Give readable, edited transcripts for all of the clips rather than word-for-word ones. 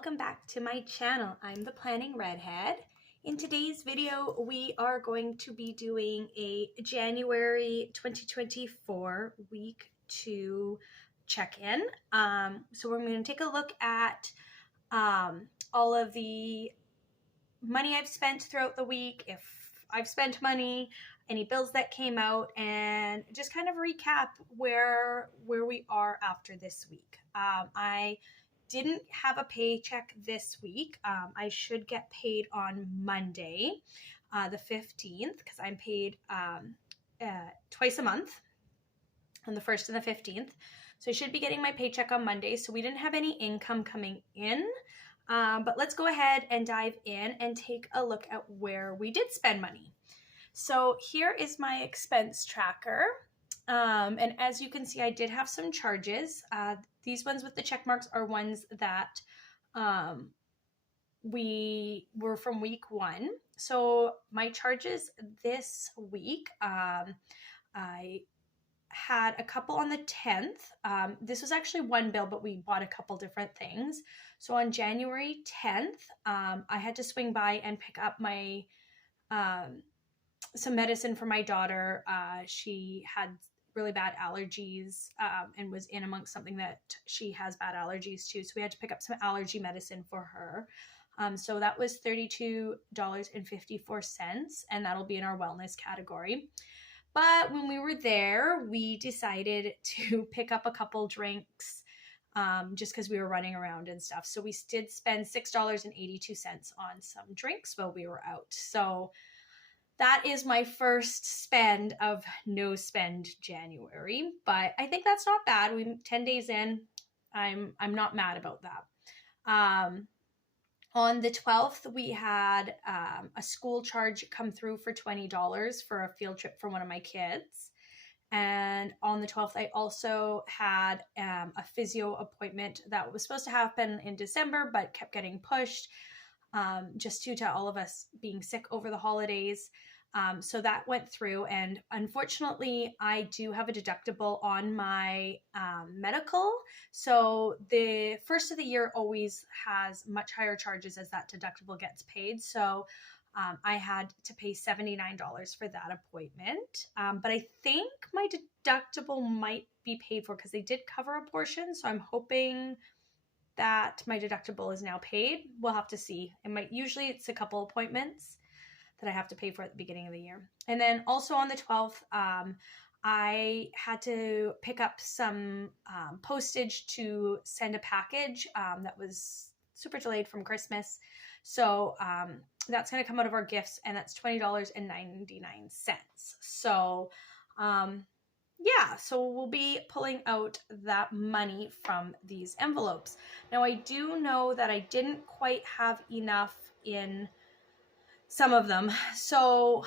welcome back to my channel. I'm the Planning Redhead. In today's video, we are going to be doing a January 2024 week 2 check-in. So we're going to take a look at all of the money I've spent throughout the week, if I've spent money, any bills that came out, and just kind of recap where we are after this week. I didn't have a paycheck this week. I should get paid on Monday, the 15th, because I'm paid twice a month, on the 1st and the 15th. So I should be getting my paycheck on Monday. So we didn't have any income coming in. But let's go ahead and dive in and take a look at where we did spend money. So here is my expense tracker. And as you can see, I did have some charges. These ones with the check marks are ones that we were from week 1. So my charges this week, I had a couple on the 10th. This was actually one bill, but we bought a couple different things. So on January 10th, I had to swing by and pick up my some medicine for my daughter. She had really bad allergies and was in amongst something that she has bad allergies to. So we had to pick up some allergy medicine for her. So that was $32.54, and that'll be in our wellness category. But when we were there, we decided to pick up a couple drinks just because we were running around and stuff. So we did spend $6.82 on some drinks while we were out. So that is my first spend of no spend January, but I think that's not bad. 10 days in, I'm not mad about that. On the 12th, we had a school charge come through for $20 for a field trip for one of my kids. And on the 12th, I also had a physio appointment that was supposed to happen in December, but kept getting pushed just due to all of us being sick over the holidays. So that went through, and unfortunately I do have a deductible on my medical. So the first of the year always has much higher charges as that deductible gets paid. So I had to pay $79 for that appointment. But I think my deductible might be paid for because they did cover a portion. So I'm hoping that my deductible is now paid. We'll have to see. Usually it's a couple appointments that I have to pay for at the beginning of the year. And then also on the 12th, I had to pick up some postage to send a package that was super delayed from Christmas. So that's going to come out of our gifts, and that's $20.99. So yeah, so we'll be pulling out that money from these envelopes. Now I do know that I didn't quite have enough in some of them. So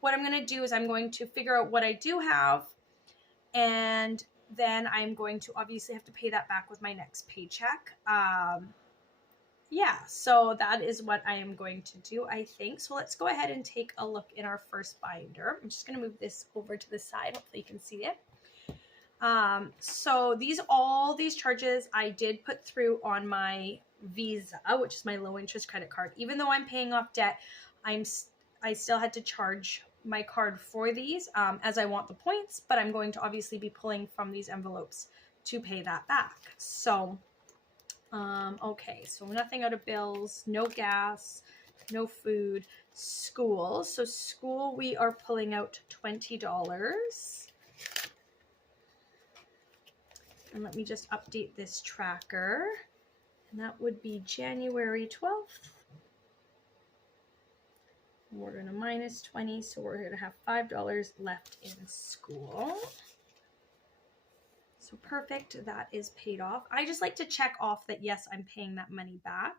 what I'm going to do is I'm going to figure out what I do have, and then I'm going to obviously have to pay that back with my next paycheck. Yeah, so that is what I am going to do, I think. So let's go ahead and take a look in our first binder. I'm just going to move this over to the side. Hopefully you can see it. So all these charges I did put through on my Visa, which is my low interest credit card. Even though I'm paying off debt, I still had to charge my card for these as I want the points, but I'm going to obviously be pulling from these envelopes to pay that back. So, okay, so nothing out of bills, no gas, no food, school. So school, we are pulling out $20. And let me just update this tracker. And that would be January 12th. We're going to minus 20, so we're going to have $5 left in school. So perfect, that is paid off. I just like to check off that, yes, I'm paying that money back.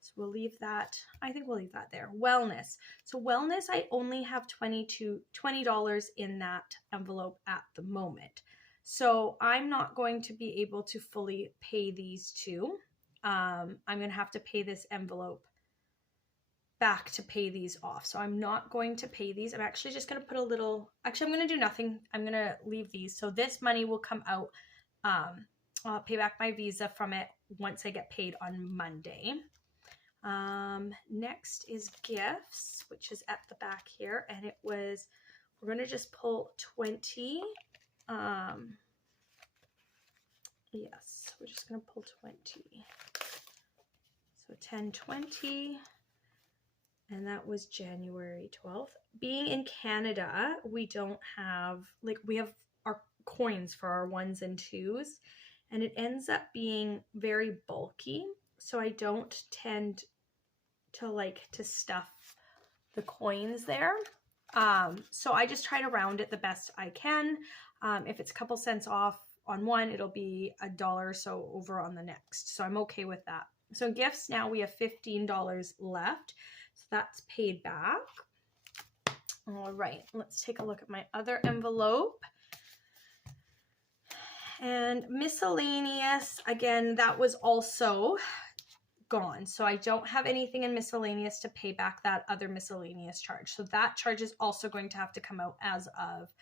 So we'll leave that, I think we'll leave that there. Wellness. So wellness, I only have $20 in that envelope at the moment. So I'm not going to be able to fully pay these two. I'm going to have to pay this envelope back to pay these off. So I'm not going to pay these. I'm actually just going to put a little, I'm going to do nothing. I'm going to leave these. So this money will come out pay back my Visa from it once I get paid on Monday. Next is gifts, which is at the back here, and it was, we're going to just pull 20. Yes, we're just going to pull 20. So 10, 20, and that was January 12th. Being in Canada, we don't have, like, we have our coins for our 1s and 2s, and it ends up being very bulky. So I don't tend to like to stuff the coins there. So I just try to round it the best I can. If it's a couple cents off on one, it'll be $1 or so over on the next. So I'm okay with that. So gifts, now we have $15 left. So that's paid back. All right, let's take a look at my other envelope. And miscellaneous, again, that was also gone. So I don't have anything in miscellaneous to pay back that other miscellaneous charge. So that charge is also going to have to come out as of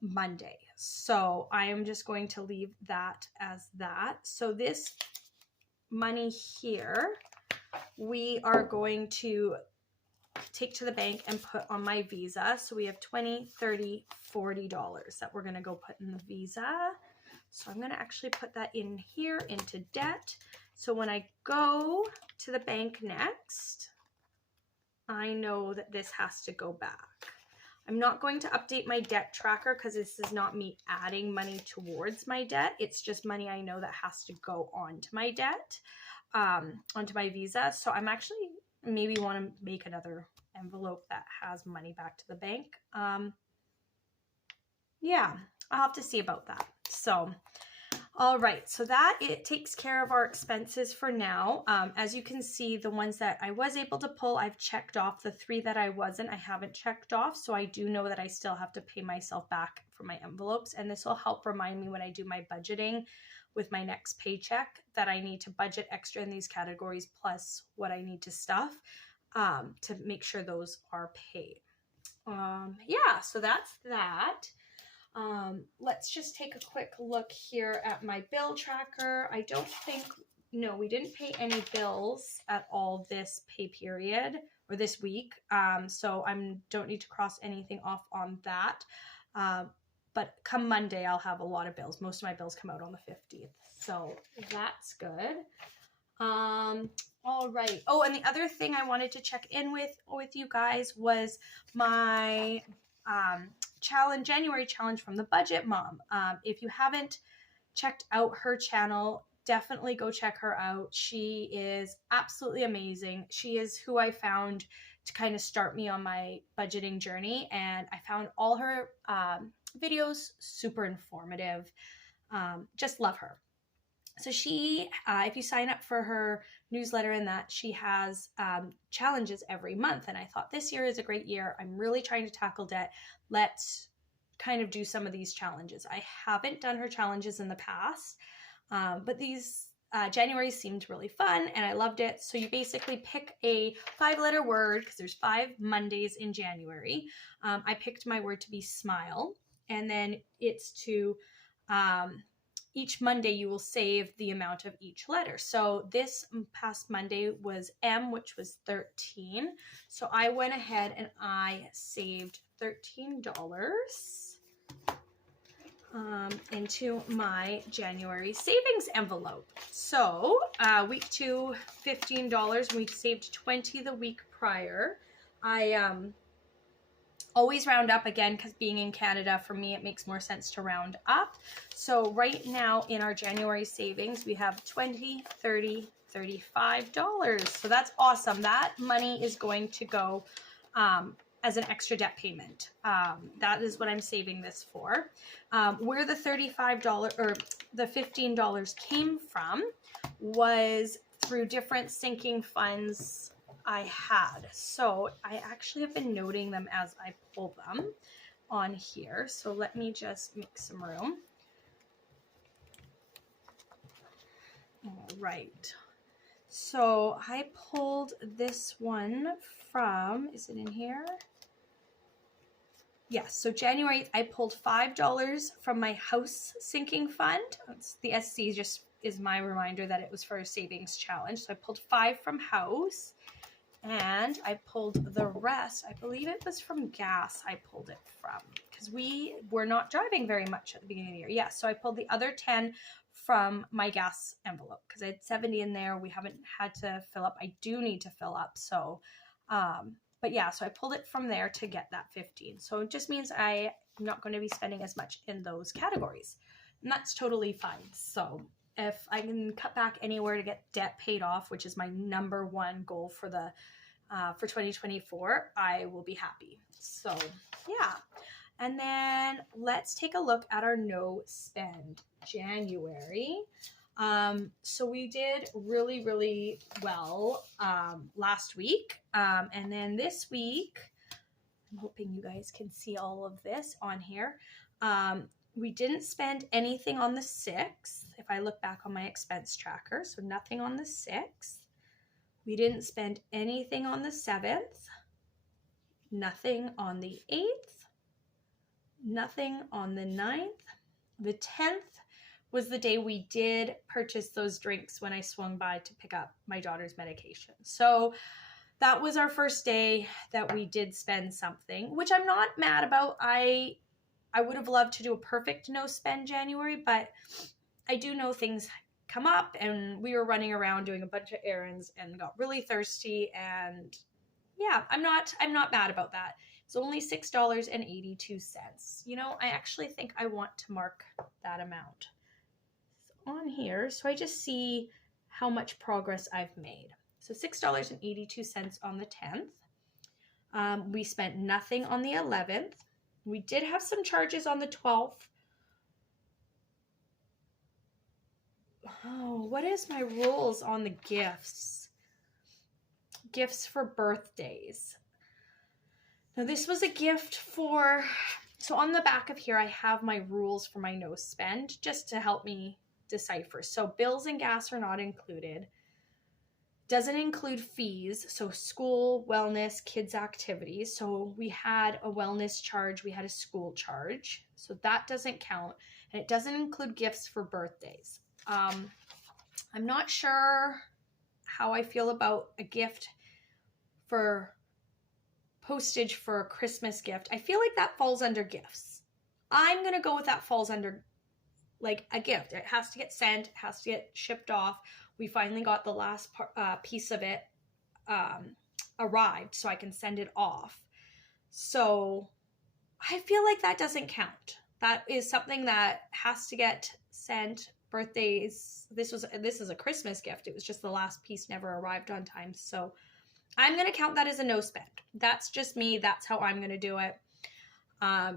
Monday. So I am just going to leave that as that. So this money here, we are going to take to the bank and put on my Visa. So we have $20, $30, $40 that we're going to go put in the Visa. So I'm going to actually put that in here into debt. So when I go to the bank next, I know that this has to go back. I'm not going to update my debt tracker because this is not me adding money towards my debt. It's just money I know that has to go onto my debt, onto my Visa. So I'm actually maybe want to make another envelope that has money back to the bank. Yeah, I'll have to see about that. So, all right, so that it takes care of our expenses for now. As you can see, the ones that I was able to pull, I've checked off. The 3 that I wasn't, I haven't checked off. So I do know that I still have to pay myself back for my envelopes. And this will help remind me when I do my budgeting with my next paycheck that I need to budget extra in these categories plus what I need to stuff to make sure those are paid. Yeah, so that's that. Let's just take a quick look here at my bill tracker. I don't think, no, we didn't pay any bills at all this pay period or this week. So I don't need to cross anything off on that. But come Monday, I'll have a lot of bills. Most of my bills come out on the 15th. So that's good. All right. Oh, and the other thing I wanted to check in with you guys was my January challenge from the Budget Mom. If you haven't checked out her channel, definitely go check her out. She is absolutely amazing. She is who I found to kind of start me on my budgeting journey, and I found all her videos super informative. Just love her. So she, if you sign up for her newsletter and that, she has challenges every month. And I thought this year is a great year. I'm really trying to tackle debt. Let's kind of do some of these challenges. I haven't done her challenges in the past, but these January seemed really fun and I loved it. So you basically pick a 5-letter word because there's 5 Mondays in January. I picked my word to be smile, and then it's to each Monday you will save the amount of each letter. So this past Monday was M, which was 13. So I went ahead and I saved $13 into my January savings envelope. So week 2, $15. We saved $20 the week prior. I always round up again because being in Canada, for me, it makes more sense to round up. So right now in our January savings, we have $20, $30, $35. So that's awesome. That money is going to go as an extra debt payment. That is what I'm saving this for. Where the $35 or the $15 came from was through different sinking funds I had. So I actually have been noting them as I pull them on here. So let me just make some room. All right. So I pulled this one from, is it in here? yes, so January 8th, I pulled $5 from my house sinking fund. The SC just is my reminder that it was for a savings challenge. So I pulled 5 from house, and I pulled the rest. I believe it was from gas I pulled it from, because we were not driving very much at the beginning of the year. Yeah, so I pulled the other 10 from my gas envelope because I had 70 in there. We haven't had to fill up. I do need to fill up. So, but yeah, so I pulled it from there to get that 15. So it just means I'm not going to be spending as much in those categories. And that's totally fine. So if I can cut back anywhere to get debt paid off, which is my number one goal for the for 2024, I will be happy. So yeah. And then let's take a look at our no spend January. So we did really, really well last week. And then this week, I'm hoping you guys can see all of this on here. We didn't spend anything on the 6th. If I look back on my expense tracker, so nothing on the 6th. We didn't spend anything on the 7th. Nothing on the 8th. Nothing on the 9th. The 10th was the day we did purchase those drinks when I swung by to pick up my daughter's medication. So that was our first day that we did spend something, which I'm not mad about. I would have loved to do a perfect no spend January, but I do know things come up, and we were running around doing a bunch of errands and got really thirsty, and yeah, I'm not mad about that. It's only $6.82. You know, I actually think I want to mark that amount on here so I just see how much progress I've made. So $6.82 on the 10th. We spent nothing on the 11th. We did have some charges on the 12th. Oh, what is my rules on the gifts? Gifts for birthdays. Now this was a gift for, so on the back of here I have my rules for my no spend just to help me decipher. So bills and gas are not included. Doesn't include fees, so school, wellness, kids activities. So we had a wellness charge, we had a school charge, so that doesn't count. And it doesn't include gifts for birthdays. I'm not sure how I feel about a gift for postage for a Christmas gift. I feel like that falls under gifts. I'm gonna go with that falls under like a gift. It has to get sent, it has to get shipped off. We finally got the last piece of it arrived, so I can send it off. So I feel like that doesn't count. That is something that has to get sent. Birthdays, this is a Christmas gift. It was just the last piece never arrived on time. So I'm going to count that as a no spend. That's just me. That's how I'm going to do it.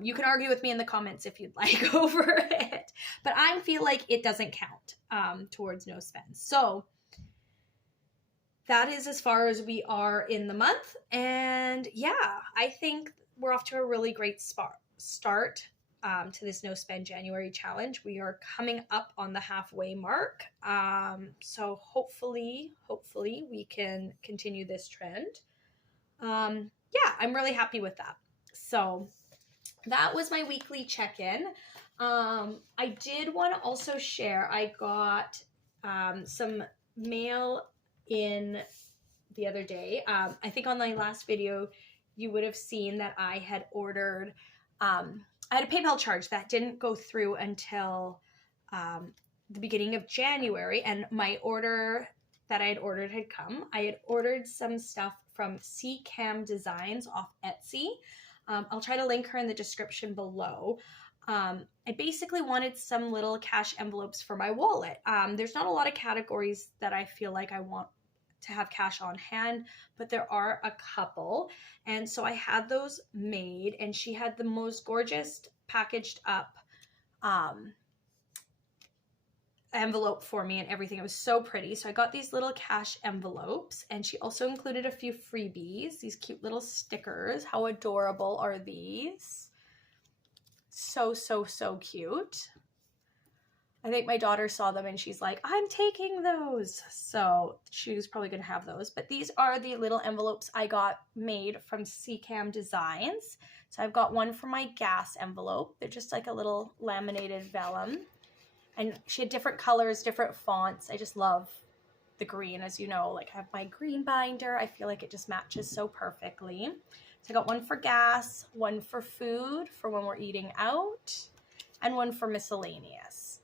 You can argue with me in the comments if you'd like over it, but I feel like it doesn't count towards no spend. So that is as far as we are in the month. And yeah, I think we're off to a really great start to this no spend January challenge. We are coming up on the halfway mark. So hopefully we can continue this trend. Yeah, I'm really happy with that. So that was my weekly check-in. I did want to also share, I got some mail in the other day. I think on my last video, you would have seen that I had ordered, I had a PayPal charge that didn't go through until the beginning of January, and my order that I had ordered had come. I had ordered some stuff from CCAM Designs off Etsy. I'll try to link her in the description below. I basically wanted some little cash envelopes for my wallet. There's not a lot of categories that I feel like I want to have cash on hand, but there are a couple. And so I had those made, and she had the most gorgeous packaged up envelope for me and everything. It was so pretty. So I got these little cash envelopes, and she also included a few freebies, these cute little stickers. How adorable are these? So cute. I think my daughter saw them and she's like, I'm taking those. So she was probably going to have those. But these are the little envelopes I got made from CCAM Designs. So I've got one for my gas envelope. They're just like a little laminated vellum. And she had different colors, different fonts. I just love the green, as you know. Like, I have my green binder. I feel like it just matches so perfectly. So I got one for gas, one for food for when we're eating out, and one for miscellaneous.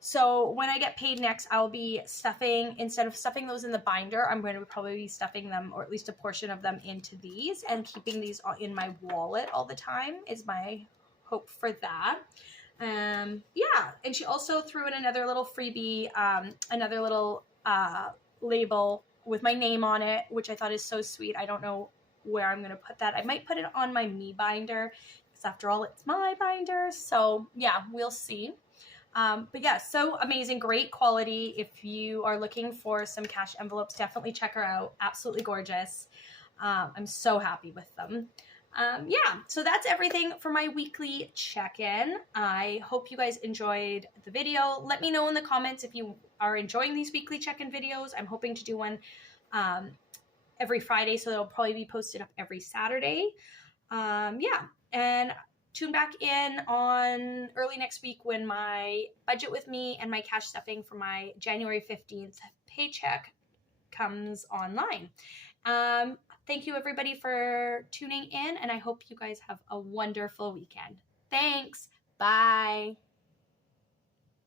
So when I get paid next, I'll be stuffing, instead of stuffing those in the binder, I'm going to probably be stuffing them, or at least a portion of them, into these, and keeping these in my wallet all the time is my hope for that. Yeah, and she also threw in another little freebie, another little label with my name on it, which I thought is so sweet. I don't know where I'm going to put that. I might put it on my Me binder, because after all, it's my binder. So yeah, we'll see. But yeah, so amazing, great quality. If you are looking for some cash envelopes, definitely check her out. Absolutely gorgeous. I'm so happy with them. Yeah, so that's everything for my weekly check-in. I hope you guys enjoyed the video. Let me know in the comments if you are enjoying these weekly check-in videos. I'm hoping to do one every Friday, so they'll probably be posted up every Saturday. Yeah, and tune back in on early next week when my budget with me and my cash stuffing for my January 15th paycheck comes online. Thank you everybody for tuning in, and I hope you guys have a wonderful weekend. Thanks. Bye.